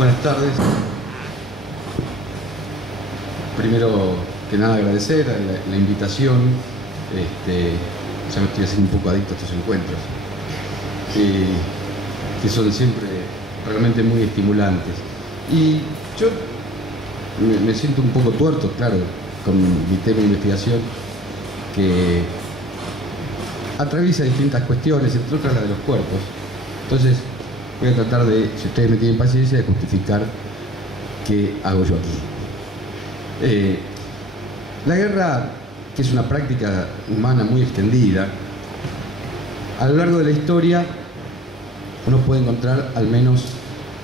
Buenas tardes. Primero que nada agradecer la invitación. Ya me estoy haciendo un poco adicto a estos encuentros, que son siempre realmente muy estimulantes. Y yo me siento un poco tuerto, claro, con mi tema de investigación, que atraviesa distintas cuestiones, entre otras la de los cuerpos. Entonces voy a tratar de, si ustedes me tienen paciencia, de justificar qué hago yo aquí. La guerra, que es una práctica humana muy extendida, a lo largo de la historia uno puede encontrar al menos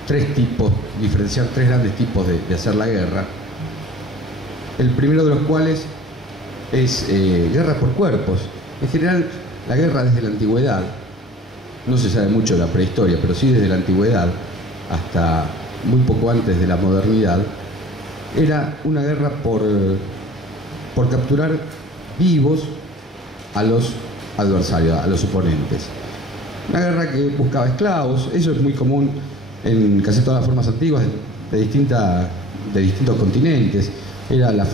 tres tipos, diferenciar tres grandes tipos de hacer la guerra. El primero de los cuales es guerra por cuerpos. En general, la guerra desde la antigüedad, no se sabe mucho de la prehistoria, pero sí desde la antigüedad hasta muy poco antes de la modernidad, era una guerra por capturar vivos a los adversarios, a los oponentes. Una guerra que buscaba esclavos. Eso es muy común en casi todas las formas antiguas de distintos continentes. Era la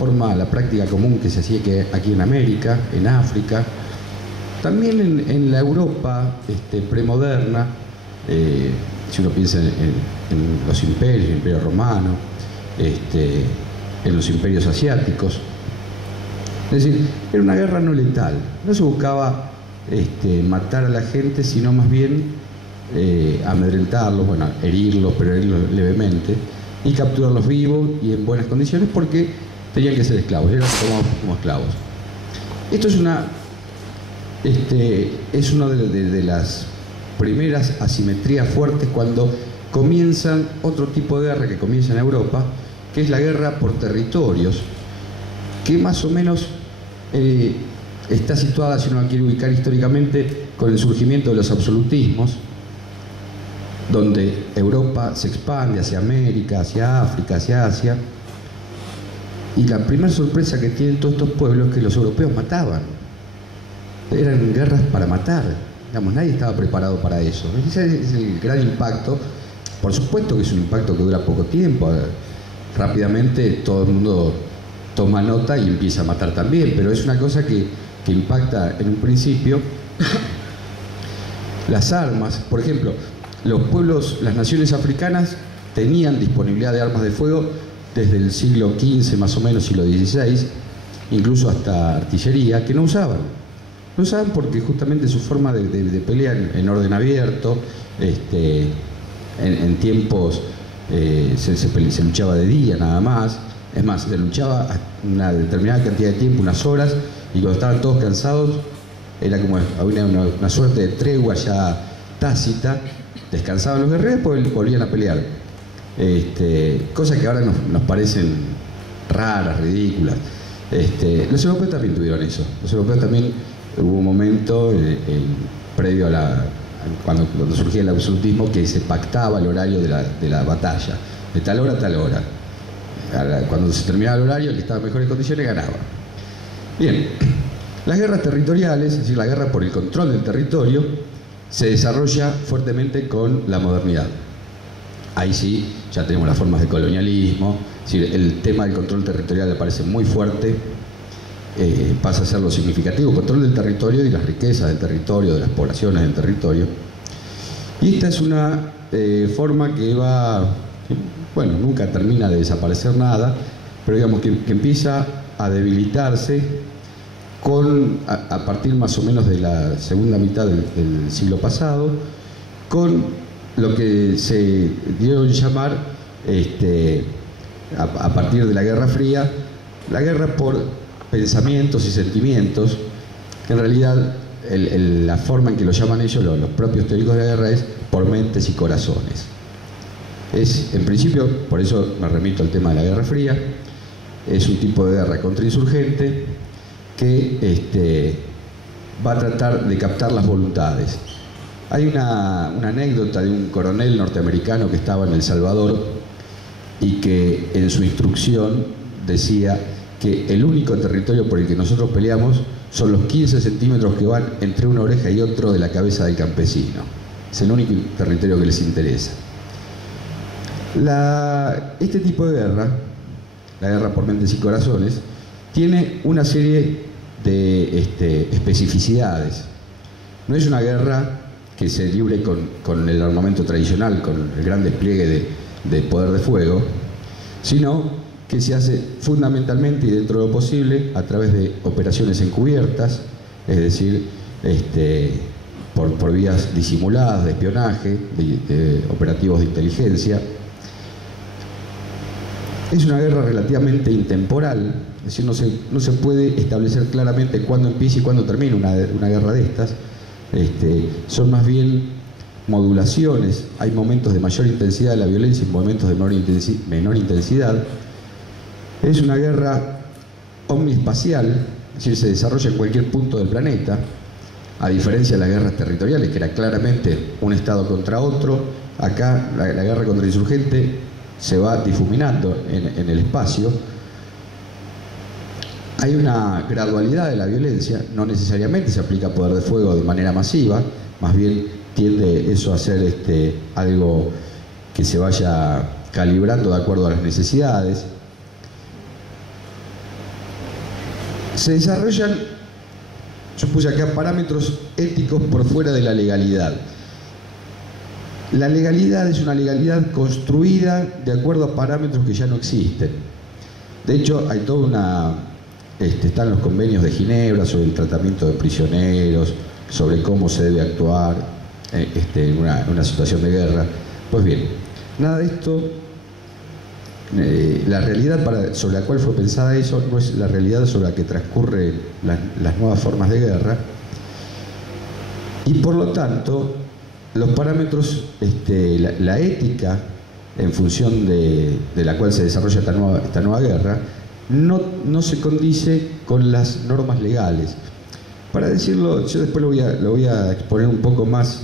práctica común que se hacía aquí en América, en África. También en la Europa premoderna, si uno piensa en los imperios, el Imperio Romano, en los imperios asiáticos. Es decir, era una guerra no letal. No se buscaba matar a la gente, sino más bien amedrentarlos, bueno, herirlos, pero herirlos levemente, y capturarlos vivos y en buenas condiciones, porque tenían que ser esclavos, eran tomados como esclavos. Esto es una de las primeras asimetrías fuertes cuando comienzan otro tipo de guerra que comienza en Europa, que es la guerra por territorios, que más o menos está situada, si uno la quiere ubicar históricamente, con el surgimiento de los absolutismos, donde Europa se expande hacia América, hacia África, hacia Asia, y la primera sorpresa que tienen todos estos pueblos es que los europeos mataban. Eran guerras para matar, digamos, nadie estaba preparado para eso. Ese es el gran impacto. Por supuesto que es un impacto que dura poco tiempo. Rápidamente todo el mundo toma nota y empieza a matar también, pero es una cosa que impacta en un principio. Las armas, por ejemplo, los pueblos, las naciones africanas tenían disponibilidad de armas de fuego desde el siglo XV, más o menos, siglo XVI, incluso hasta artillería, que no usaban. No usaban porque justamente su forma de pelear en orden abierto, en tiempos se luchaba de día nada más. Es más, se luchaba una determinada cantidad de tiempo, unas horas, y cuando estaban todos cansados, era como había una suerte de tregua ya tácita. Descansaban los guerreros y pues volvían a pelear. Cosas que ahora nos parecen raras, ridículas. Los europeos también tuvieron eso. Los europeos también hubo un momento previo a cuando surgía el absolutismo, que se pactaba el horario de la batalla, de tal hora a tal hora. Cuando se terminaba el horario, el que estaba en mejores condiciones ganaba. Bien, las guerras territoriales, es decir, la guerra por el control del territorio, se desarrolla fuertemente con la modernidad. Ahí sí, ya tenemos las formas de colonialismo, es decir, el tema del control territorial aparece muy fuerte, pasa a ser lo significativo, control del territorio y las riquezas del territorio, de las poblaciones del territorio. Y esta es una forma que bueno, nunca termina de desaparecer nada, pero digamos que empieza a debilitarse a partir más o menos de la segunda mitad del siglo pasado, con lo que se dio a llamar, a partir de la Guerra Fría, la guerra por pensamientos y sentimientos, que en realidad la forma en que lo llaman ellos, los propios teóricos de la guerra, es por mentes y corazones. Es, en principio, por eso me remito al tema de la Guerra Fría, es un tipo de guerra contrainsurgente que va a tratar de captar las voluntades. Hay una anécdota de un coronel norteamericano que estaba en El Salvador y que en su instrucción decía que el único territorio por el que nosotros peleamos son los 15 centímetros que van entre una oreja y otro de la cabeza del campesino. Es el único territorio que les interesa. Este tipo de guerra, la guerra por mentes y corazones, tiene una serie de especificidades. No es una guerra que se libre con el armamento tradicional, con el gran despliegue de poder de fuego, sino que se hace fundamentalmente y dentro de lo posible a través de operaciones encubiertas, es decir, por vías disimuladas de espionaje, de operativos de inteligencia. Es una guerra relativamente intemporal, es decir, no se puede establecer claramente cuándo empieza y cuándo termina una guerra de estas. Son más bien modulaciones, hay momentos de mayor intensidad de la violencia y momentos de menor intensidad. Es una guerra omniespacial, es decir, se desarrolla en cualquier punto del planeta, a diferencia de las guerras territoriales, que era claramente un estado contra otro. Acá la guerra contra el insurgente se va difuminando en el espacio. Hay una gradualidad de la violencia, no necesariamente se aplica poder de fuego de manera masiva, más bien tiende eso a ser algo que se vaya calibrando de acuerdo a las necesidades. Se desarrollan, yo puse acá, parámetros éticos por fuera de la legalidad. La legalidad es una legalidad construida de acuerdo a parámetros que ya no existen. De hecho, hay toda una... están los convenios de Ginebra sobre el tratamiento de prisioneros, sobre cómo se debe actuar en una situación de guerra. Pues bien, nada de esto, la realidad sobre la cual fue pensada eso no es la realidad sobre la que transcurren las nuevas formas de guerra, y por lo tanto los parámetros, la ética en función de la cual se desarrolla esta nueva guerra no se condice con las normas legales. Para decirlo, yo después lo voy a exponer un poco más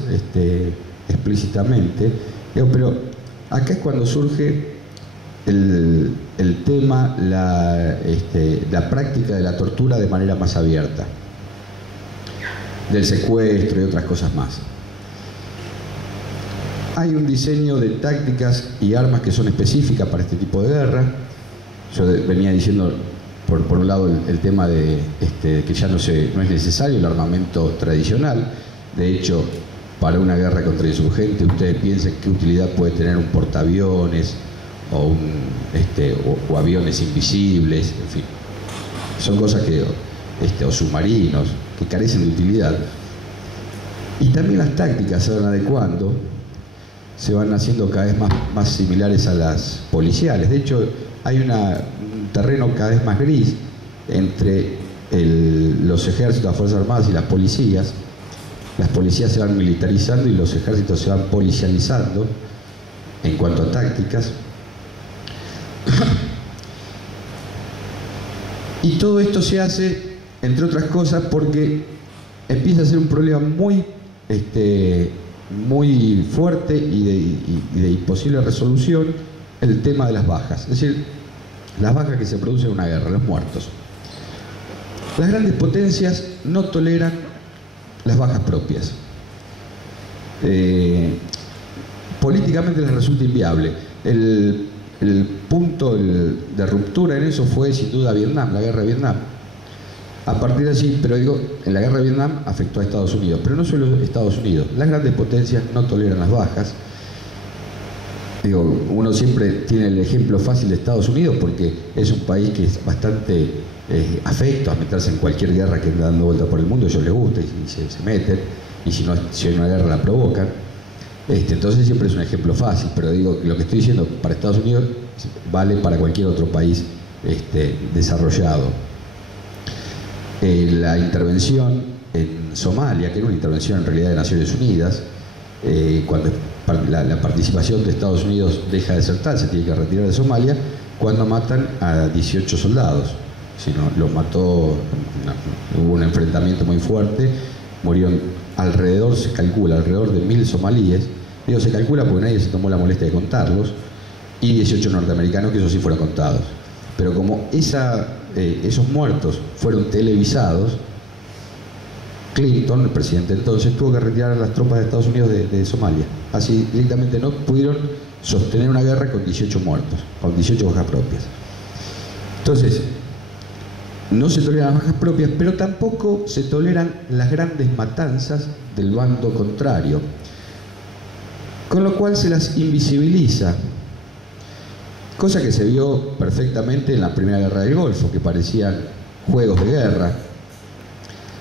explícitamente, pero acá es cuando surge el tema, la práctica de la tortura de manera más abierta, del secuestro y otras cosas más. Hay un diseño de tácticas y armas que son específicas para este tipo de guerra. Yo venía diciendo, por un lado, el tema de que ya no es necesario el armamento tradicional. De hecho, para una guerra contra el insurgente, ustedes piensen qué utilidad puede tener un portaaviones o aviones invisibles, en fin. Son cosas que, o submarinos, que carecen de utilidad. Y también las tácticas se van adecuando, se van haciendo cada vez más similares a las policiales. De hecho, hay un terreno cada vez más gris entre los ejércitos, las Fuerzas Armadas y las policías. Las policías se van militarizando y los ejércitos se van policializando en cuanto a tácticas. Y todo esto se hace, entre otras cosas, porque empieza a ser un problema muy fuerte y de imposible resolución, el tema de las bajas. Es decir, las bajas que se producen en una guerra, los muertos. Las grandes potencias no toleran las bajas propias. Políticamente les resulta inviable. El punto de ruptura en eso fue sin duda Vietnam, la guerra de Vietnam. A partir de allí, pero digo, en la guerra de Vietnam afectó a Estados Unidos, pero no solo Estados Unidos. Las grandes potencias no toleran las bajas. Digo, uno siempre tiene el ejemplo fácil de Estados Unidos porque es un país que es bastante afecto a meterse en cualquier guerra que anda dando vuelta por el mundo. A ellos les gusta y se meten, y si hay una guerra la provocan. Entonces siempre es un ejemplo fácil, pero digo, lo que estoy diciendo para Estados Unidos vale para cualquier otro país desarrollado. La intervención en Somalia, que era una intervención en realidad de Naciones Unidas, cuando la participación de Estados Unidos deja de ser tal, se tiene que retirar de Somalia, cuando matan a 18 soldados. Si no, los mató, hubo un enfrentamiento muy fuerte, murieron se calcula alrededor de 1000 somalíes. Digo, se calcula porque nadie se tomó la molestia de contarlos, y 18 norteamericanos, que esos sí fueron contados. Pero como esos muertos fueron televisados, Clinton, el presidente entonces, tuvo que retirar a las tropas de Estados Unidos de Somalia. Así directamente no pudieron sostener una guerra con 18 muertos, con 18 bajas propias. Entonces, no se toleran las bajas propias, pero tampoco se toleran las grandes matanzas del bando contrario, con lo cual se las invisibiliza, cosa que se vio perfectamente en la Primera Guerra del Golfo, que parecían juegos de guerra,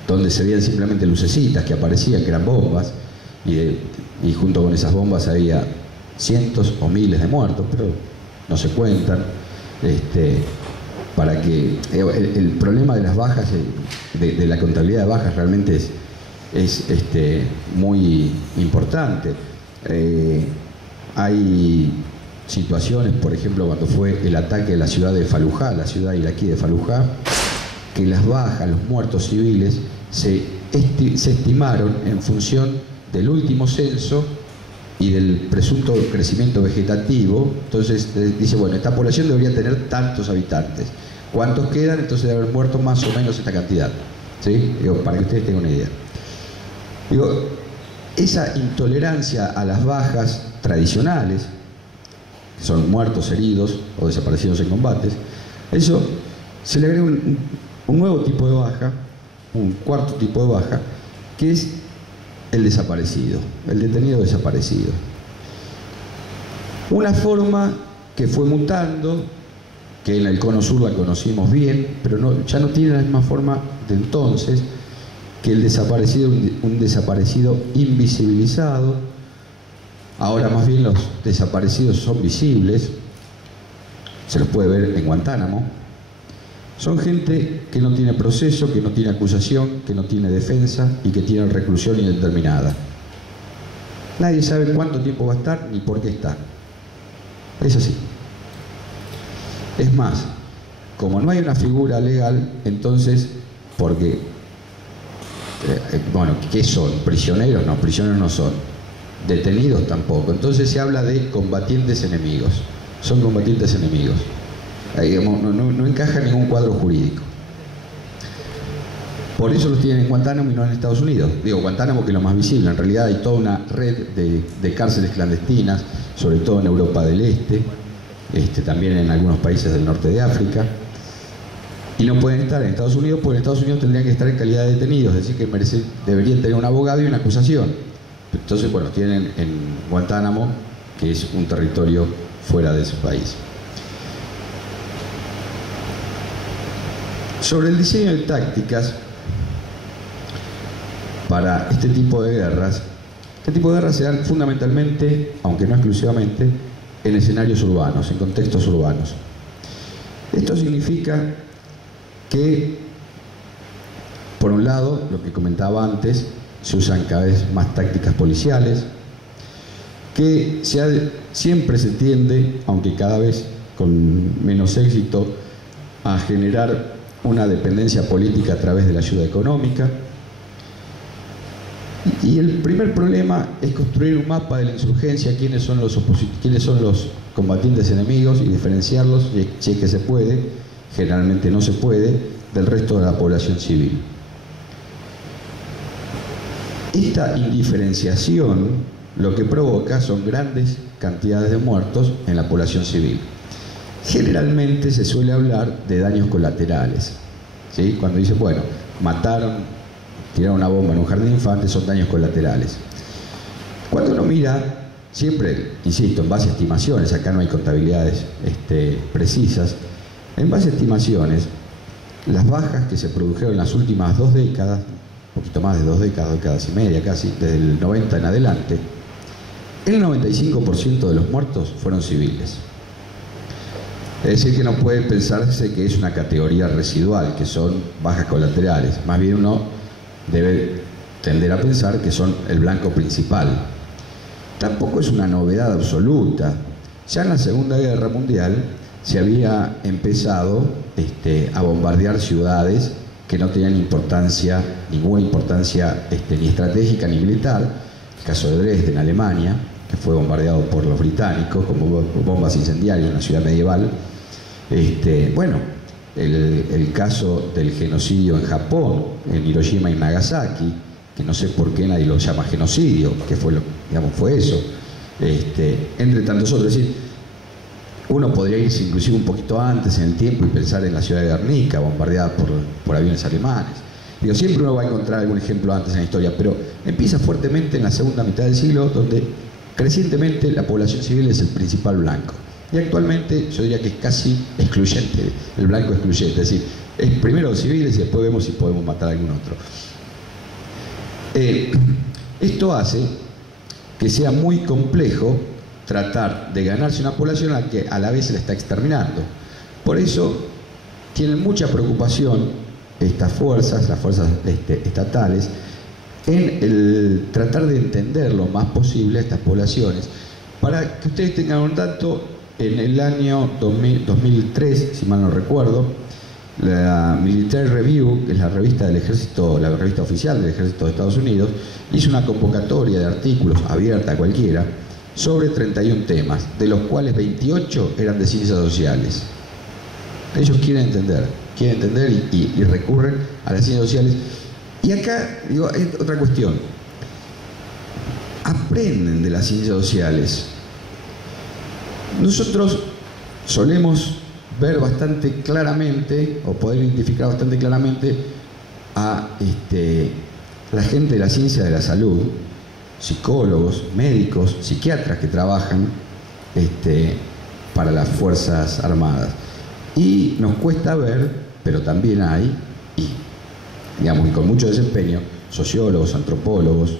donde se veían simplemente lucecitas que aparecían, que eran bombas, y junto con esas bombas había cientos o miles de muertos, pero no se cuentan. Para que el problema de las bajas, de la contabilidad de bajas, realmente es muy importante. Hay situaciones, por ejemplo, cuando fue el ataque a la ciudad de Falujá, la ciudad iraquí de Falujá, que las bajas, los muertos civiles, se estimaron en función del último censo y del presunto crecimiento vegetativo. Entonces dice, bueno, esta población debería tener tantos habitantes. ¿Cuántos quedan? Entonces debe haber muerto más o menos esta cantidad. ¿Sí? Digo, para que ustedes tengan una idea. Digo, esa intolerancia a las bajas tradicionales, que son muertos, heridos o desaparecidos en combates, eso se le agrega un nuevo tipo de baja, un cuarto tipo de baja, que es el desaparecido, el detenido desaparecido. Una forma que fue mutando, que en el Cono Sur la conocimos bien, pero ya no tiene la misma forma de entonces, que el desaparecido, un desaparecido invisibilizado. Ahora más bien los desaparecidos son visibles, se los puede ver en Guantánamo. Son gente que no tiene proceso, que no tiene acusación, que no tiene defensa y que tiene reclusión indeterminada. Nadie sabe cuánto tiempo va a estar ni por qué está. Es así. Es más, como no hay una figura legal, entonces, porque, bueno, ¿qué son? ¿Prisioneros? No, prisioneros no son. Detenidos tampoco. Entonces se habla de combatientes enemigos. Son combatientes enemigos. No encaja en ningún cuadro jurídico. Por eso los tienen en Guantánamo y no en Estados Unidos. Digo, Guantánamo, que es lo más visible. En realidad hay toda una red de cárceles clandestinas, sobre todo en Europa del Este, también en algunos países del norte de África. Y no pueden estar en Estados Unidos, porque en Estados Unidos tendrían que estar en calidad de detenidos, es decir, que deberían tener un abogado y una acusación. Entonces, bueno, tienen en Guantánamo, que es un territorio fuera de su país. Sobre el diseño de tácticas para este tipo de guerras se dan fundamentalmente, aunque no exclusivamente, en escenarios urbanos, en contextos urbanos. Esto significa que, por un lado, lo que comentaba antes, se usan cada vez más tácticas policiales, que siempre se tiende, aunque cada vez con menos éxito, a generar una dependencia política a través de la ayuda económica. Y el primer problema es construir un mapa de la insurgencia, quiénes son los combatientes enemigos, y diferenciarlos, si es que se puede, generalmente no se puede, del resto de la población civil. Esta indiferenciación lo que provoca son grandes cantidades de muertos en la población civil. Generalmente se suele hablar de daños colaterales, ¿sí? Cuando dice, bueno, tiraron una bomba en un jardín de infantes, son daños colaterales. Cuando uno mira, siempre, insisto, en base a estimaciones, acá no hay contabilidades precisas, en base a estimaciones, las bajas que se produjeron en las últimas 2 décadas, un poquito más de 2 décadas, 2 décadas y media casi, desde el 90 en adelante, el 95% de los muertos fueron civiles. Es decir, que no puede pensarse que es una categoría residual, que son bajas colaterales. Más bien uno debe tender a pensar que son el blanco principal. Tampoco es una novedad absoluta. Ya en la Segunda Guerra Mundial se había empezado a bombardear ciudades que no tenían ninguna importancia ni estratégica ni militar. El caso de Dresde, en Alemania, que fue bombardeado por los británicos como bombas incendiarias, una ciudad medieval. Bueno, el caso del genocidio en Japón, en Hiroshima y Nagasaki, que no sé por qué nadie lo llama genocidio, que fue eso. entre tantos otros. Es decir, uno podría irse inclusive un poquito antes en el tiempo y pensar en la ciudad de Guernica, bombardeada por aviones alemanes. Digo, siempre uno va a encontrar algún ejemplo antes en la historia, pero empieza fuertemente en la segunda mitad del siglo, donde crecientemente la población civil es el principal blanco. Y actualmente yo diría que es casi excluyente, el blanco excluyente, es decir, es primero los civiles y después vemos si podemos matar a algún otro. Esto hace que sea muy complejo tratar de ganarse una población a la que a la vez se la está exterminando. Por eso tienen mucha preocupación estas fuerzas, las fuerzas estatales, en el tratar de entender lo más posible a estas poblaciones. Para que ustedes tengan un dato, en el año 2003, si mal no recuerdo, la Military Review, que es la revista del ejército, la revista oficial del ejército de Estados Unidos, hizo una convocatoria de artículos abierta a cualquiera sobre 31 temas, de los cuales 28 eran de ciencias sociales. Ellos quieren entender y recurren a las ciencias sociales. Y acá, digo, hay otra cuestión. Aprenden de las ciencias sociales. Nosotros solemos ver bastante claramente, o poder identificar bastante claramente a la gente de la ciencia de la salud, psicólogos, médicos, psiquiatras que trabajan para las Fuerzas Armadas. Y nos cuesta ver, pero también hay, y digamos, y con mucho desempeño, sociólogos, antropólogos.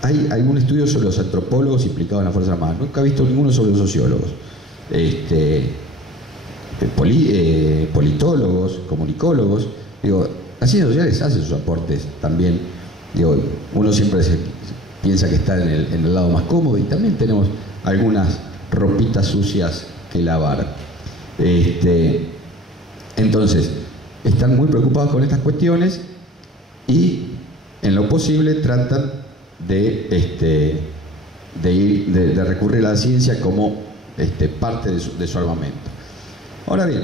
Hay algún estudio sobre los antropólogos implicados en las Fuerzas Armadas. Nunca he visto ninguno sobre los sociólogos. Politólogos, comunicólogos. Digo, las ciencias sociales hacen sus aportes también. Digo, uno siempre piensa que está en el lado más cómodo, y también tenemos algunas ropitas sucias que lavar. Entonces, están muy preocupados con estas cuestiones y en lo posible tratan de recurrir a la ciencia como parte de su armamento. Ahora bien,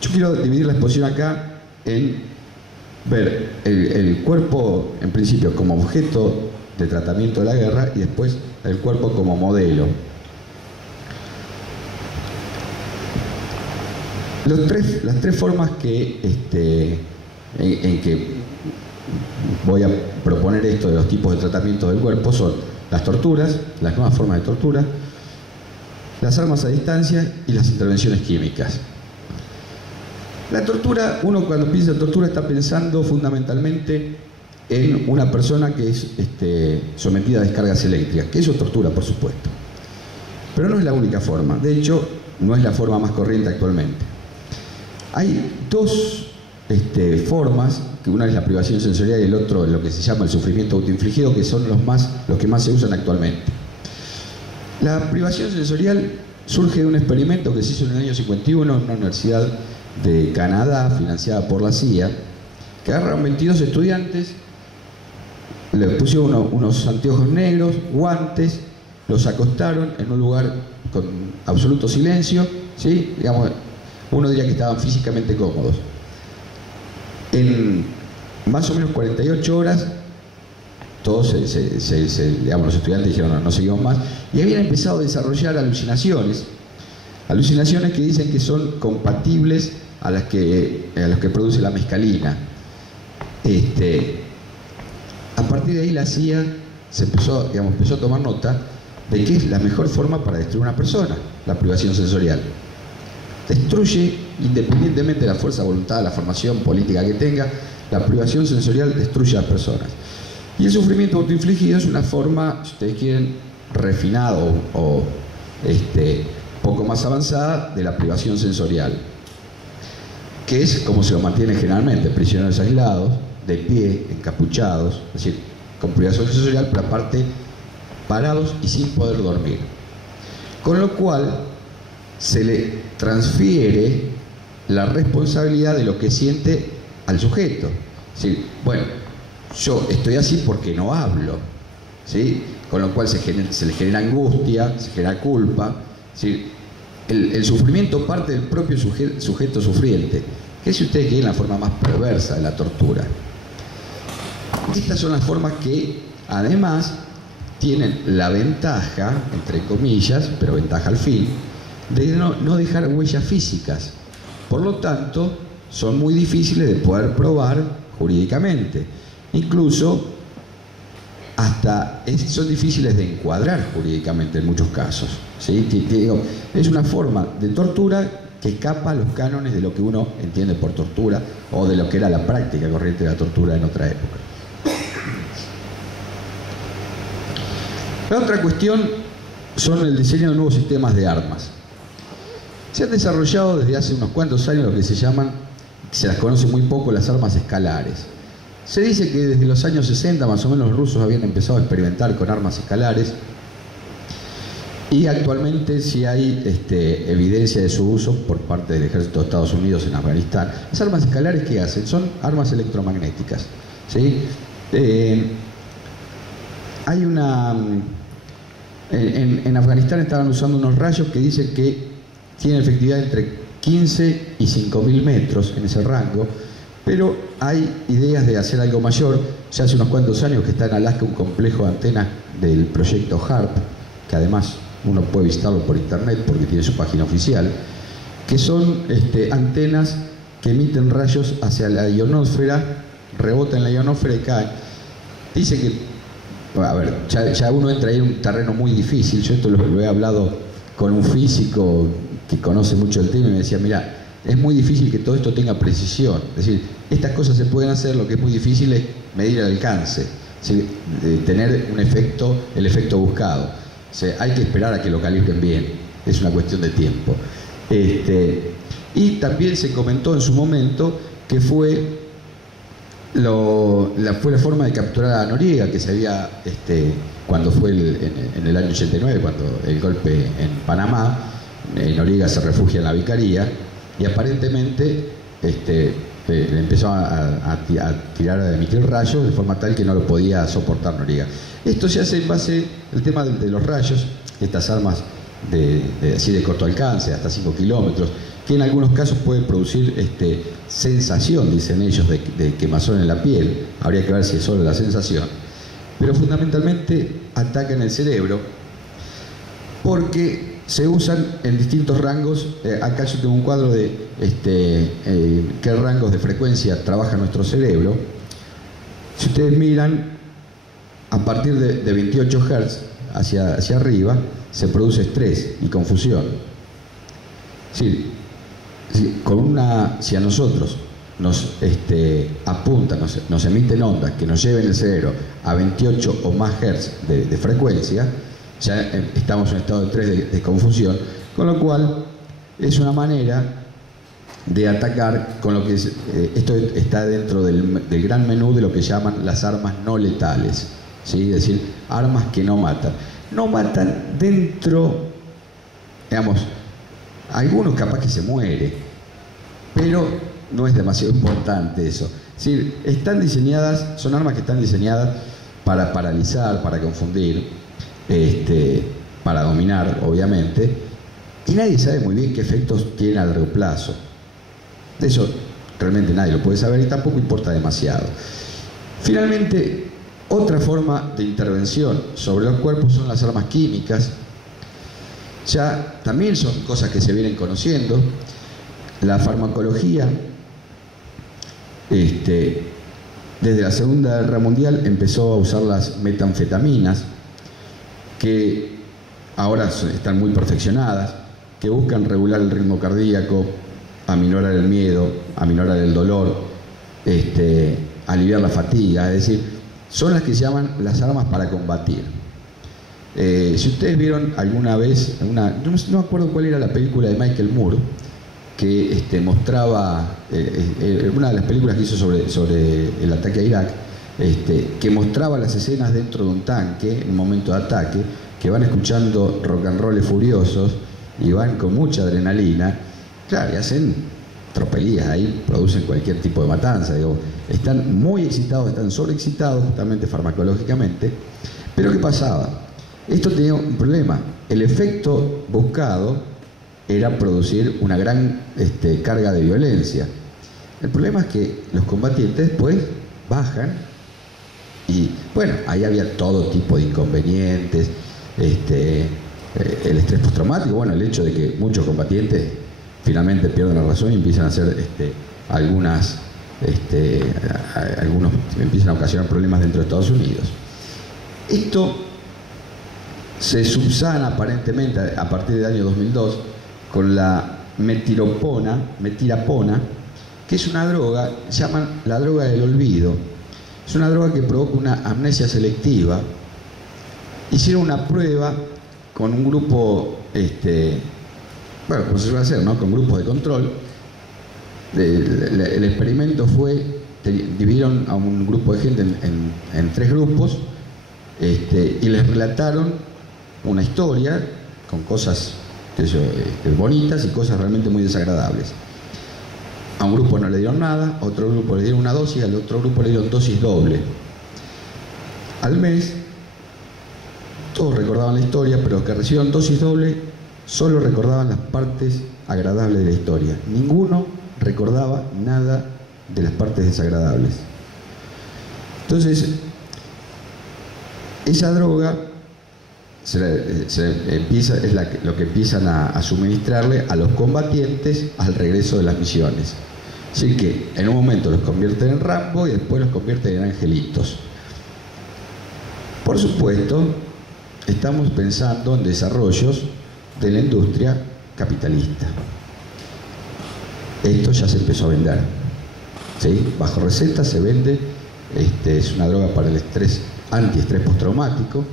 yo quiero dividir la exposición acá en ver el cuerpo en principio como objeto de tratamiento de la guerra y después el cuerpo como modelo. Las tres formas que, en que voy a proponer esto de los tipos de tratamiento del cuerpo son las torturas, las nuevas formas de tortura, las armas a distancia y las intervenciones químicas. La tortura, uno cuando piensa en tortura está pensando fundamentalmente en una persona que es sometida a descargas eléctricas, que eso es tortura, por supuesto. Pero no es la única forma, de hecho, no es la forma más corriente actualmente. Hay dos formas, que una es la privación sensorial y el otro es lo que se llama el sufrimiento autoinfligido, que son los que más se usan actualmente. La privación sensorial surge de un experimento que se hizo en el año 51 en una universidad de Canadá, financiada por la CIA, que agarraron 22 estudiantes, les pusieron unos anteojos negros, guantes, los acostaron en un lugar con absoluto silencio, ¿sí? Digamos, uno diría que estaban físicamente cómodos. En más o menos 48 horas, todos digamos, los estudiantes dijeron no seguimos más, y habían empezado a desarrollar alucinaciones que dicen que son compatibles a las que produce la mescalina. A partir de ahí la CIA empezó a tomar nota de que es la mejor forma para destruir a una persona, la privación sensorial. Destruye, independientemente de la fuerza de voluntad, la formación política que tenga, la privación sensorial destruye a las personas. Y el sufrimiento autoinfligido es una forma, si ustedes quieren, refinado o poco más avanzada de la privación sensorial, que es como se lo mantiene generalmente: prisioneros aislados, de pie, encapuchados, es decir, con privación sensorial, pero aparte parados y sin poder dormir. Con lo cual se le transfiere la responsabilidad de lo que siente al sujeto. Es decir, bueno, yo estoy así porque no hablo, ¿sí? Con lo cual se le genera angustia, se genera culpa. Es decir, el sufrimiento parte del propio sujeto sufriente, que si ustedes quieren la forma más perversa de la tortura. Estas son las formas que además tienen la ventaja, entre comillas, pero ventaja al fin, de no dejar huellas físicas. Por lo tanto, son muy difíciles de poder probar jurídicamente. Incluso, son difíciles de encuadrar jurídicamente en muchos casos, ¿sí? Es una forma de tortura que escapa a los cánones de lo que uno entiende por tortura o de lo que era la práctica corriente de la tortura en otra época. La otra cuestión son el diseño de nuevos sistemas de armas. Se han desarrollado desde hace unos cuantos años lo que se las conoce muy poco, las armas escalares. Se dice que desde los años 60 más o menos los rusos habían empezado a experimentar con armas escalares y actualmente sí hay evidencia de su uso por parte del ejército de Estados Unidos en Afganistán. Las armas escalares, ¿qué hacen? Son armas electromagnéticas, ¿sí? Hay una... En Afganistán estaban usando unos rayos que dicen que tienen efectividad entre 15 y 5.000 metros en ese rango, pero hay ideas de hacer algo mayor. Ya hace unos cuantos años que está en Alaska un complejo de antenas del proyecto HARP, que además uno puede visitarlo por internet porque tiene su página oficial, que son antenas que emiten rayos hacia la ionosfera, rebotan en la ionosfera y caen. Dice que, a ver, ya uno entra ahí en un terreno muy difícil. Yo esto lo he hablado con un físico que conoce mucho el tema y me decía, mira, es muy difícil que todo esto tenga precisión. Es decir, estas cosas se pueden hacer, lo que es muy difícil es medir el alcance, ¿sí? Tener el efecto buscado. O sea, hay que esperar a que lo calibren bien, es una cuestión de tiempo. Y también se comentó en su momento que fue la forma de capturar a Noriega, que se había, cuando fue en el año 89, cuando el golpe en Panamá, Noriega se refugia en la vicaría y aparentemente empezó a tirar, a emitir rayos de forma tal que no lo podía soportar Noriega. Esto se hace en base al tema de los rayos, estas armas así de corto alcance, hasta 5 kilómetros, que en algunos casos pueden producir sensación, dicen ellos, de quemazón en la piel. Habría que ver si es solo la sensación. Pero fundamentalmente atacan el cerebro porque se usan en distintos rangos. Acá yo tengo un cuadro de qué rangos de frecuencia trabaja nuestro cerebro. Si ustedes miran, a partir de 28 Hz hacia arriba se produce estrés y confusión. Si a nosotros nos apuntan, nos emiten ondas que nos lleven el cerebro a 28 o más Hz de frecuencia, ya estamos en un estado de estrés de confusión, con lo cual es una manera de atacar con lo que esto está dentro del gran menú de lo que llaman las armas no letales, ¿sí? Es decir, armas que no matan. No matan dentro, digamos, algunos capaz que se muere, pero no es demasiado importante eso. Es decir, son armas que están diseñadas para paralizar, para confundir, para dominar, obviamente, y nadie sabe muy bien qué efectos tienen a largo plazo. De eso realmente nadie lo puede saber y tampoco importa demasiado. Finalmente, otra forma de intervención sobre los cuerpos son las armas químicas. Ya también son cosas que se vienen conociendo. La farmacología, desde la Segunda Guerra Mundial empezó a usar las metanfetaminas, que ahora están muy perfeccionadas, que buscan regular el ritmo cardíaco, aminorar el miedo, aminorar el dolor, aliviar la fatiga, es decir, son las que se llaman las armas para combatir. Si ustedes vieron alguna vez, no me acuerdo cuál era la película de Michael Moore, que mostraba, una de las películas que hizo sobre el ataque a Irak, que mostraba las escenas dentro de un tanque, en un momento de ataque, que van escuchando rock and roll furiosos y van con mucha adrenalina, claro, y hacen tropelías ahí, producen cualquier tipo de matanza, digo, están muy excitados, están sobreexcitados justamente farmacológicamente. Pero ¿qué pasaba? Esto tenía un problema. El efecto buscado era producir una gran carga de violencia. El problema es que los combatientes después bajan Y bueno, ahí había todo tipo de inconvenientes, el estrés postraumático, bueno, el hecho de que muchos combatientes finalmente pierden la razón y empiezan a hacer algunos empiezan a ocasionar problemas dentro de Estados Unidos. Esto se subsana aparentemente a partir del año 2002 con la metirapona, que es una droga, llaman la droga del olvido. Es una droga que provoca una amnesia selectiva. Hicieron una prueba con un grupo, bueno, como se suele hacer, ¿no? Con grupos de control. El experimento fue, dividieron a un grupo de gente en 3 grupos, y les relataron una historia con cosas bonitas y cosas realmente muy desagradables. A un grupo no le dieron nada, a otro grupo le dieron una dosis, al otro grupo le dieron dosis doble. Al mes, todos recordaban la historia, pero los que recibieron dosis doble solo recordaban las partes agradables de la historia. Ninguno recordaba nada de las partes desagradables. Entonces, esa droga es lo que empiezan a suministrarle a los combatientes al regreso de las misiones. Así que en un momento los convierten en Rambo y después los convierten en angelitos. Por supuesto, estamos pensando en desarrollos de la industria capitalista. Esto ya se empezó a vender, ¿sí? Bajo receta se vende, es una droga para el estrés, antiestrés postraumático.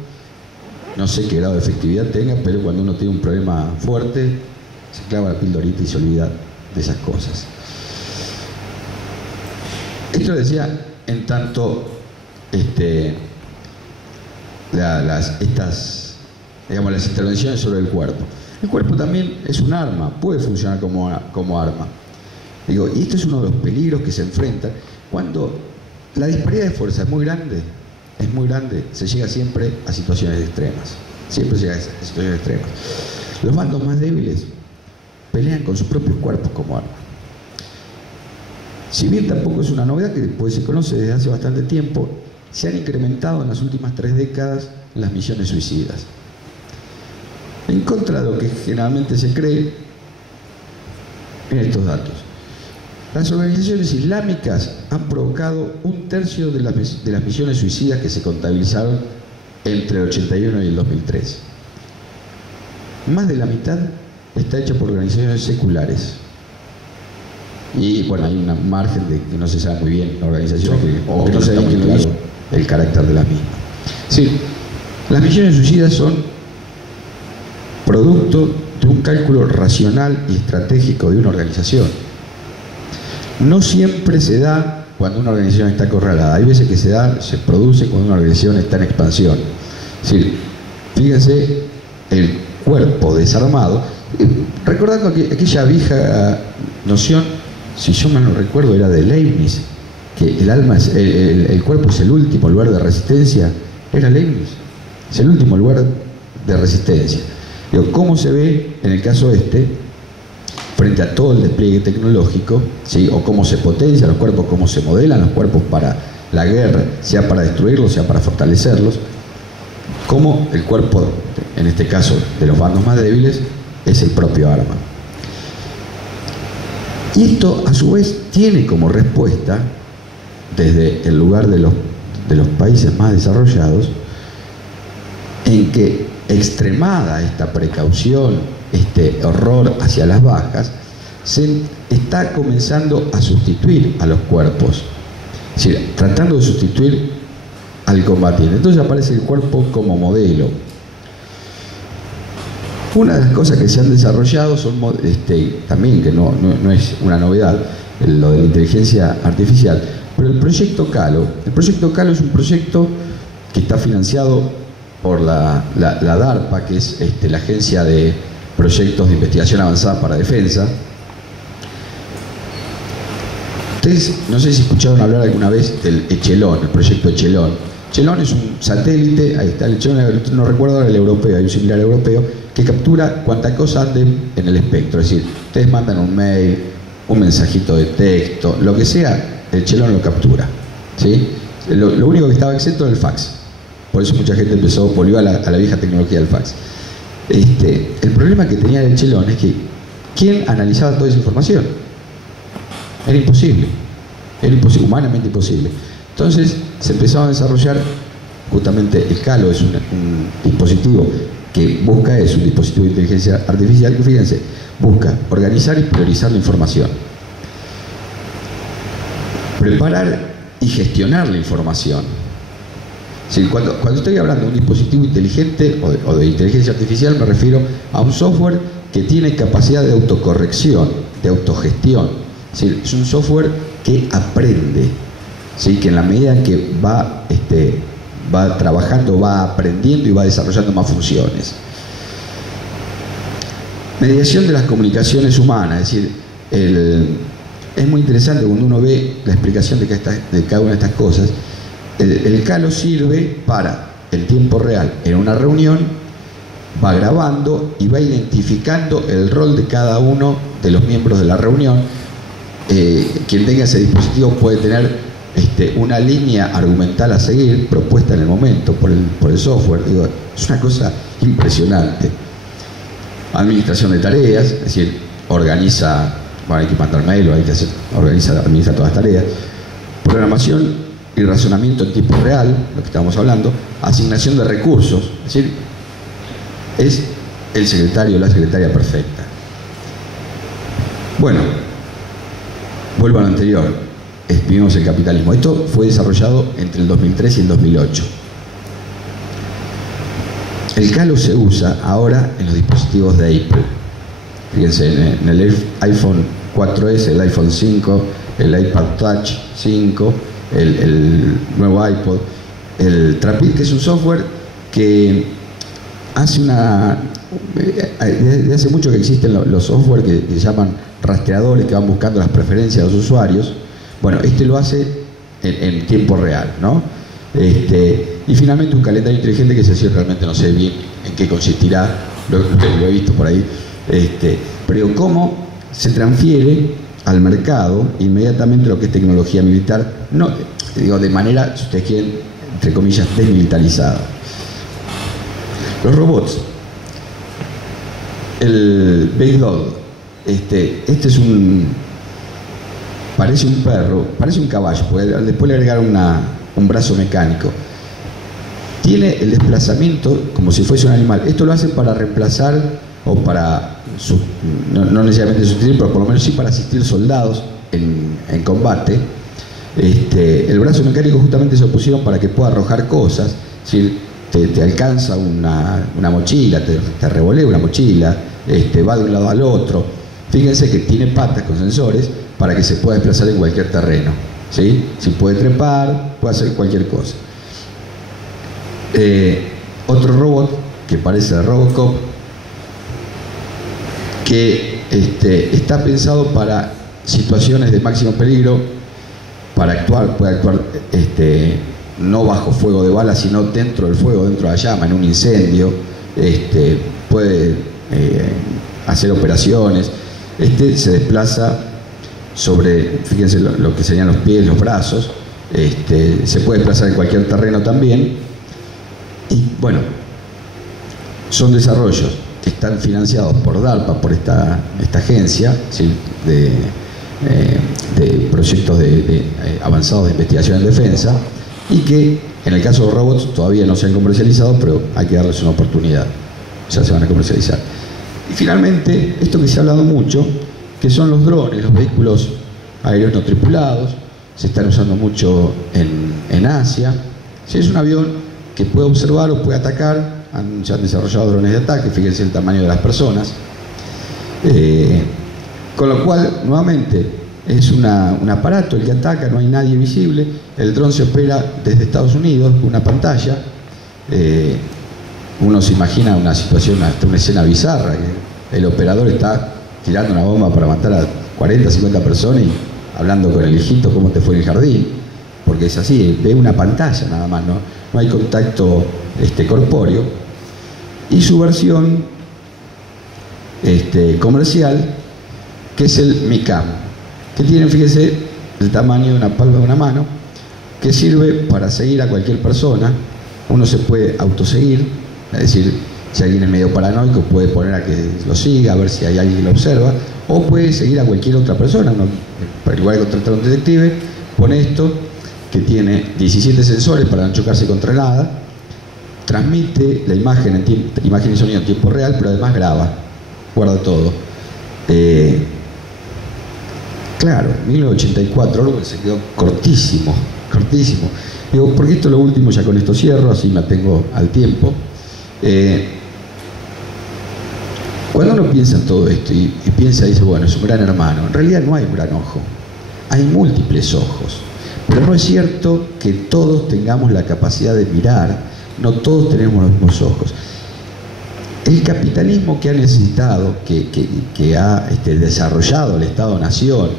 No sé qué grado de efectividad tenga, pero cuando uno tiene un problema fuerte, se clava la pildorita y se olvida de esas cosas. Esto decía en tanto las intervenciones sobre el cuerpo. El cuerpo también es un arma, puede funcionar como arma. Digo, y esto es uno de los peligros que se enfrentan cuando la disparidad de fuerza es muy grande, se llega siempre a situaciones extremas. Siempre llega a situaciones extremas. Los bandos más débiles pelean con sus propios cuerpos como arma. Si bien tampoco es una novedad, que pues se conoce desde hace bastante tiempo, se han incrementado en las últimas 3 décadas las misiones suicidas. En contra de lo que generalmente se cree, en estos datos. Las organizaciones islámicas han provocado 1/3 de las misiones suicidas que se contabilizaron entre el 81 y el 2003. Más de la mitad está hecha por organizaciones seculares. Y bueno, hay un margen de que no se sabe muy bien la organización o que no se sabe quién lo hizo, el carácter de las mismas. Sí, las misiones suicidas son producto de un cálculo racional y estratégico de una organización. No siempre se da cuando una organización está acorralada. Hay veces que se produce cuando una organización está en expansión. Es decir, fíjense el cuerpo desarmado, recordando aquella vieja noción, si yo mal no recuerdo, era de Leibniz, que el cuerpo es el último lugar de resistencia. Era Leibniz, es el último lugar de resistencia. Digo, ¿cómo se ve en el caso frente a todo el despliegue tecnológico, ¿sí? O cómo se potencian los cuerpos, cómo se modelan los cuerpos para la guerra, sea para destruirlos, sea para fortalecerlos, cómo el cuerpo, en este caso de los bandos más débiles, es el propio arma. Y esto a su vez tiene como respuesta, desde el lugar de los países más desarrollados, en que extremada esta precaución, este horror hacia las bajas, se está comenzando a sustituir a los cuerpos, es decir, tratando de sustituir al combatiente. Entonces aparece el cuerpo como modelo. Una de las cosas que se han desarrollado son también, que no es una novedad, lo de la inteligencia artificial, pero el proyecto Calo es un proyecto que está financiado por la DARPA, que es la Agencia de Proyectos de Investigación Avanzada para Defensa. Ustedes no sé si escucharon hablar alguna vez del Echelon, el proyecto Echelon. Echelon es un satélite, ahí está el Echelon, no recuerdo ahora el europeo, hay un similar europeo, que captura cuanta cosa ande en el espectro. Es decir, ustedes mandan un mail, un mensajito de texto, lo que sea, el Echelon lo captura, ¿sí? Lo único que estaba exento era el fax. Por eso mucha gente volvió a la vieja tecnología del fax. El problema que tenía el chelón es que ¿quién analizaba toda esa información? Era imposible, humanamente imposible. Entonces se empezó a desarrollar justamente el Calo, es un dispositivo que busca, es un dispositivo de inteligencia artificial que, fíjense, busca organizar y priorizar la información, preparar y gestionar la información. Sí, cuando estoy hablando de un dispositivo inteligente o de inteligencia artificial, me refiero a un software que tiene capacidad de autocorrección, de autogestión. Sí, es un software que aprende, ¿sí? Que en la medida en que va trabajando, va aprendiendo y va desarrollando más funciones. Mediación de las comunicaciones humanas, es decir, es muy interesante cuando uno ve la explicación de cada una de estas cosas. El Calo sirve para, en tiempo real, en una reunión, va grabando y va identificando el rol de cada uno de los miembros de la reunión. Quien tenga ese dispositivo puede tener una línea argumental a seguir, propuesta en el momento por el software. Digo, es una cosa impresionante. Administración de tareas, es decir, organiza, bueno, hay que mandar mail, administra todas las tareas. Programación y razonamiento en tiempo real, lo que estábamos hablando. Asignación de recursos, es decir, es el secretario o la secretaria perfecta. Bueno, vuelvo a lo anterior, vivimos el capitalismo. Esto fue desarrollado entre el 2003 y el 2008. El Calo se usa ahora en los dispositivos de Apple. Fíjense, en el iPhone 4S, el iPhone 5, el iPad Touch 5, el nuevo iPod, el Trapit, que es un software que hace desde hace mucho que existen los software que se llaman rastreadores, que van buscando las preferencias de los usuarios. Bueno, lo hace en tiempo real, ¿no? Y finalmente un calendario inteligente que si realmente no sé bien en qué consistirá, lo he visto por ahí, pero cómo se transfiere al mercado inmediatamente lo que es tecnología militar, no, digo, de manera, si ustedes quieren, entre comillas, desmilitarizada. Los robots. El Big Dog, parece un perro, parece un caballo, después le agregaron un brazo mecánico. Tiene el desplazamiento como si fuese un animal. Esto lo hacen para reemplazar o para, no necesariamente sustituir, pero por lo menos sí para asistir soldados en combate. El brazo mecánico justamente se lo pusieron para que pueda arrojar cosas. Es decir, te alcanza una mochila, te revolea una mochila, va de un lado al otro. Fíjense que tiene patas con sensores para que se pueda desplazar en cualquier terreno, ¿sí? Si puede trepar, puede hacer cualquier cosa. Otro robot que parece de Robocop, que está pensado para situaciones de máximo peligro, puede actuar no bajo fuego de bala, sino dentro del fuego, dentro de la llama, en un incendio. Puede hacer operaciones. Se desplaza sobre, fíjense lo que serían los pies, los brazos. Se puede desplazar en cualquier terreno también. Y bueno, son desarrollos que están financiados por DARPA, por esta agencia, ¿sí? de proyectos avanzados de investigación en defensa, y que en el caso de los robots todavía no se han comercializado, pero hay que darles una oportunidad, ya se van a comercializar. Y finalmente, esto que se ha hablado mucho, que son los drones, los vehículos aéreos no tripulados, se están usando mucho en Asia. Si es un avión que puede observar o puede atacar, se han desarrollado drones de ataque, fíjense el tamaño de las personas. Con lo cual, nuevamente, es un aparato el que ataca, no hay nadie visible. El dron se opera desde Estados Unidos, una pantalla. Uno se imagina una situación, hasta una escena bizarra, que el operador está tirando una bomba para matar a 40, 50 personas y hablando con el hijito cómo te fue en el jardín, porque es así, ve una pantalla nada más, no hay contacto corpóreo. Y su versión comercial, que es el MiCam, que tiene, fíjese, el tamaño de una palma de una mano, que sirve para seguir a cualquier persona. Uno se puede autoseguir, es decir, si alguien es medio paranoico puede poner a que lo siga, a ver si hay alguien que lo observa, o puede seguir a cualquier otra persona. Uno, igual que contratar a un detective, pone esto, que tiene 17 sensores para no chocarse contra nada, transmite la imagen, imagen y sonido en tiempo real, pero además graba, guarda todo. Claro, 1984, algo que se quedó cortísimo, cortísimo. Digo, porque esto es lo último, ya con esto cierro, así me atengo al tiempo. Cuando uno piensa en todo esto y piensa y dice, bueno, es un gran hermano, en realidad no hay un gran ojo, hay múltiples ojos. Pero no es cierto que todos tengamos la capacidad de mirar, no todos tenemos los mismos ojos. El capitalismo que ha necesitado, que ha desarrollado el Estado-Nación,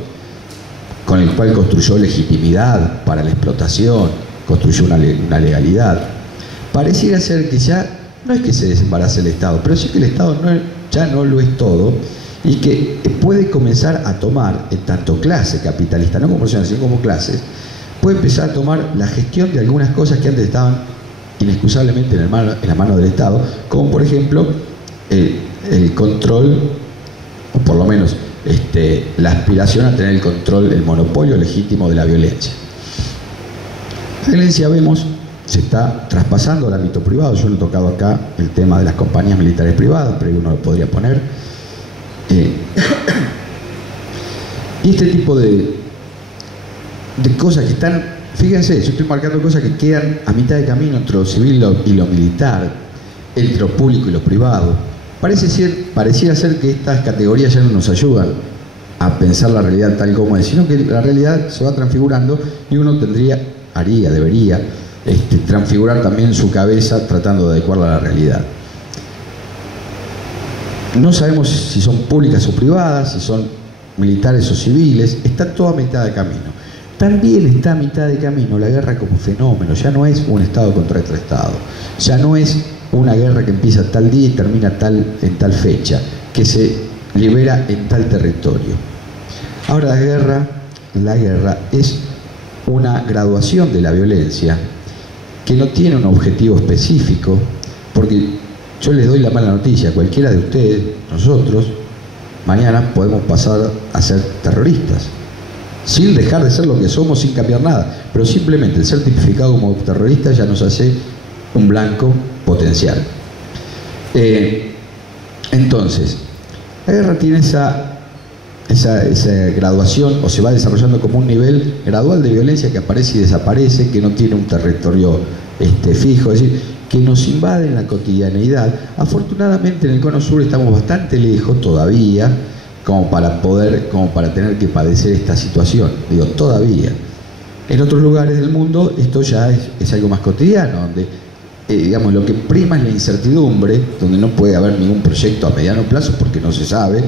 con el cual construyó legitimidad para la explotación, construyó una legalidad, pareciera ser que ya no es que se desembarace el Estado, pero sí que el Estado ya no lo es todo, y que puede comenzar a tomar, en tanto clase capitalista, no como personas, sino como clases, puede empezar a tomar la gestión de algunas cosas que antes estaban inexcusablemente en la mano del Estado, como por ejemplo el control, o por lo menos la aspiración a tener el control, el monopolio legítimo de la violencia. La violencia, vemos, se está traspasando al ámbito privado. Yo lo he tocado acá, el tema de las compañías militares privadas, pero uno lo podría poner. Y este tipo de cosas que están, fíjense, yo estoy marcando cosas que quedan a mitad de camino entre lo civil y lo militar, entre lo público y lo privado. Pareciera ser que estas categorías ya no nos ayudan a pensar la realidad tal como es, sino que la realidad se va transfigurando y uno debería transfigurar también su cabeza tratando de adecuarla a la realidad. No sabemos si son públicas o privadas, si son militares o civiles, está todo a mitad de camino. También está a mitad de camino la guerra como fenómeno, ya no es un Estado contra otro Estado, ya no es una guerra que empieza tal día y termina en tal fecha, que se libera en tal territorio. Ahora la guerra es una graduación de la violencia que no tiene un objetivo específico, porque yo les doy la mala noticia, cualquiera de ustedes, nosotros, mañana podemos pasar a ser terroristas, sin dejar de ser lo que somos, sin cambiar nada, pero simplemente el ser tipificado como terrorista ya nos hace un blanco potencial. Entonces, la guerra tiene esa graduación, o se va desarrollando como un nivel gradual de violencia que aparece y desaparece, que no tiene un territorio fijo, es decir, que nos invade en la cotidianeidad. Afortunadamente en el Cono Sur estamos bastante lejos todavía como para tener que padecer esta situación, digo, todavía. En otros lugares del mundo esto ya es algo más cotidiano, donde digamos, lo que prima es la incertidumbre, donde no puede haber ningún proyecto a mediano plazo porque no se sabe,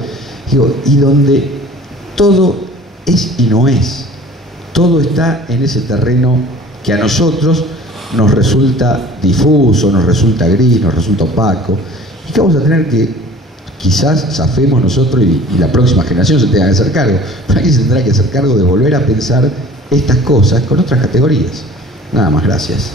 digo, y donde todo es y no es, todo está en ese terreno que a nosotros nos resulta difuso, nos resulta gris, nos resulta opaco, y que vamos a tener que, quizás zafemos nosotros y la próxima generación se tenga que hacer cargo, pero alguien se tendrá que hacer cargo de volver a pensar estas cosas con otras categorías. Nada más, gracias.